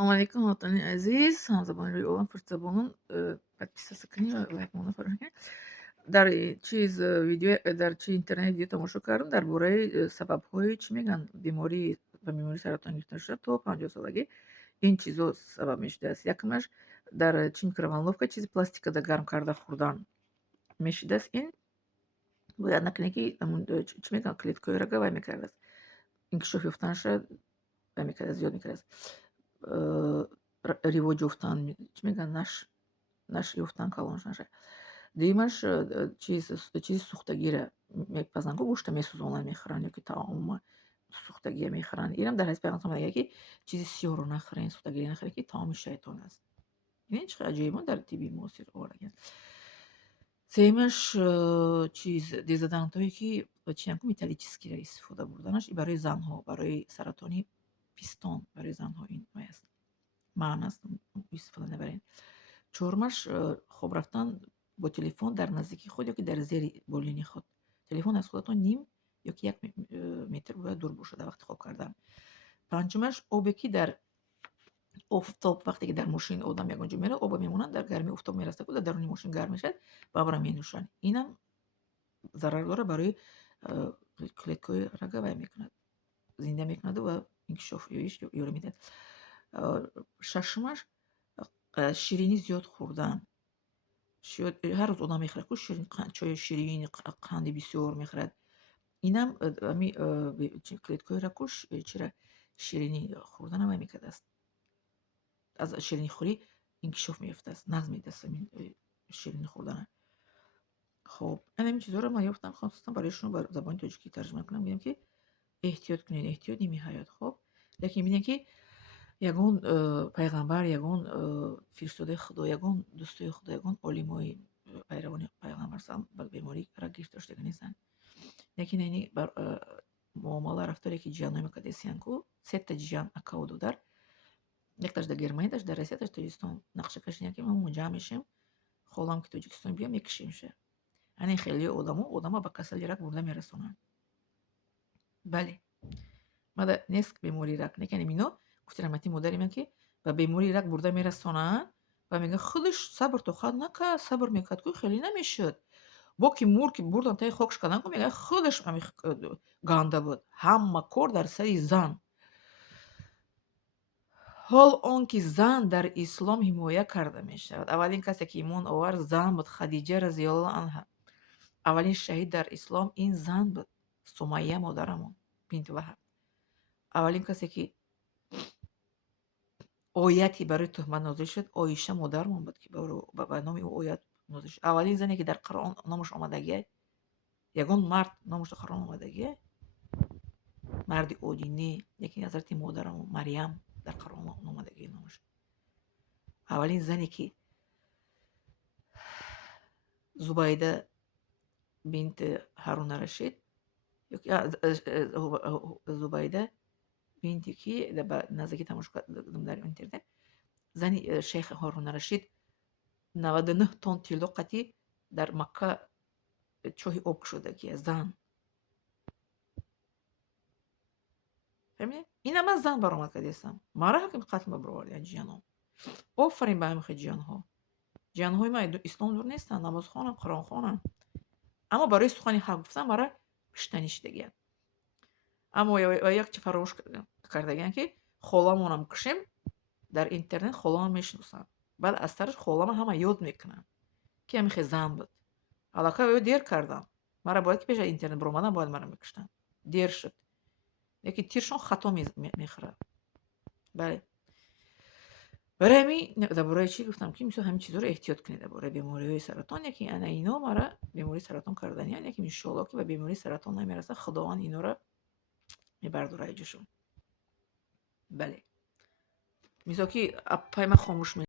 السلام عليكم وطني العزيز، همزبان روی اوان فرتبون подписаться کنید و لایک مونه فرام کنید. در چیز ویدیو در چی اینترنت ویدیو تماشا کردم درباره سبب های چی میگن بیماری و بیماری سرطان گرفتن شده تا 50 سالگی این چیزا سبب میشده است. یکمش در چی میکرووالوفka چیزی پلاستیک در گرم کرده خوردن میشده است. این باید نکنه که چی میگن کلیدکوی را گواه میکرده است. انکشاف یافتنش را میکرده زیاد میکرده است. ривоҷ ёфтан чӣ мегӯянд нашр ёфтан калонаш наша. Дуюмаш чизи сӯхтагиро мепазанд ки гӯшта месӯзонанд мехӯранд ёки таома сӯхтагиро мехӯранд. Инам дар ҳадиси пайғамбар омадаги ки чизи сиёҳро нахӯред, сӯхтагиро нахӯред ки таоми шайтон аст. Ин чӣ қадar аҷоибон дар тибби муосир овардаанд. сеюмаш чиз дезодорантҳое ки чиям ки металлическиро истифода бурданаш ин барои занҳо, барои саратони пистон барои занҳо ин аст. маън аст истифода набаред. чорумаш хоб рафтан бо телефон дар наздики худ ёки дар зери болини худ. Телефон аз худатон ним ёки 1 метр бояд дур бошад дар вақти хоб кардан. панҷумаш обе ки дар офтоб вақте ки дар мошини одам ягон ҷо меравад обо мемонад дар гармии офтоб мерасад дар даруни мошин гарм мешавад ва обро менӯшанд. Инам зарар дорад барои клеткаҳои рага вай мекунад зинда мекунаду ва инкишоф ёиш ёрӣ медиҳад. шашумаш ширинӣ зиёд хӯрдан. ҳар рӯз одам мехӯрад ку чои ширин қанди бисёр мехӯрад. Инам ами клеткаҳои рагу чира ширинӣ хӯрдан вай мекардааст. аз ширинихӯрӣ инкишоф меёфтааст, нағз медиҳаст ширинӣ хӯрдана. хоб ин чизҳоро ман ёфтам хосатан барои шумо ба забони тоҷикӣ тарҷима кунам. гӯям ки эҳтиёт кунед, эҳтиёт ними ҳаёт. хоб лекин бинед ки ягон пайғамбар, ягон фиристодаи худо, ягон дӯстои худо, ягон олимои пайравони пайғамбар салам ба бемории рак гирифта шудага нестанд. Лекин айни муомала рафторе ки ҷиянҳое мекардесиянд ку сета ҷиян акау додар. Якташ дар Германия дашт, дар Россия дашт, Тоҷикистон нақша кашидан ки мо ҷамъ мешем, холам ки Тоҷикистон биям мекушемша. Ани хелиё одама ба касали рак бурда мерасонанд. бале мада нест бемории рак, лекин ино гуфти раҳмати модари ман ки ба бемории рак бурда мерасонанд ва мегӯянд худаш сабр тохат накард, сабр мекард ку хеле намешуд. бо ки мур ки бурдан таи хокш кардан ку мегӯянд худаш ганда буд. Ҳама кор дар сари зан. ҳол он ки зан дар ислом ҳимоя карда мешавад. Аввалин касе ки имон овард зан буд, Хадиҷа разиёллоҳу анҳа. Аввалин шаҳид дар ислом ин зан буд, Сумайя модарамон бинти Ваҳаб. аввалин касе ки ояти барои тӯҳмат нозил шуд Оиша модармон буд ки ба номи ӯ оят нозил шуд. Аввалин зане ки дар Қуръон номаш омадагиай, ягон мард номаш дар Қуръон омадагиай, марди одӣ не, лекин ҳазрати модарамон Марьям дар Қуръон омадагиай номаш. Аввалин зане ки Зубайда бинти Ҳаруна Рашид ёки Зубайда бинти ки ба наздикӣ тамошо кардам дар интернет, зани шейх Ҳаруна Рашид 99 тонн тилло қатӣ дар Макка чоҳи об кушодагия зан. фаҳмидед? Инам аз зан баромад кардестам. Мара ҳаким қатл мебаровардиянд ҷиянҳо. Офарин ба ҳамин хел ҷиянҳо. ҷиянҳои ман ислом дур нестанд, намозхонанд, қуръонхонанд. Аммо барои сухани ҳақ гуфтан мара куштанӣ шудагианд. Аммо як чи фаромӯш кардагианд ки холамонам кушем, дар интернет холамам мешиносанд. баъд аз тараш холама ҳама ёд мекунанд ки ҳамин хел зан буд. аллакай ё дер карданд. Мара бояд ки пеш аз интернет баромадам бояд мара мекуштанд. Дер шуд. лекин тиршон хато мехӯрад. бале барои ҳамин дар бораи чӣ гуфтам ки мисол ҳамин чизҳоро эҳтиёт кунед дар бораи бемориҳои саратон. яки ана ино мара бемории саратон карданиянд, лекин иншоалло ки ба бемории саратон намерасад, худованд инора мебардорад ҷошон. бале мисол ки аппай ман хомӯш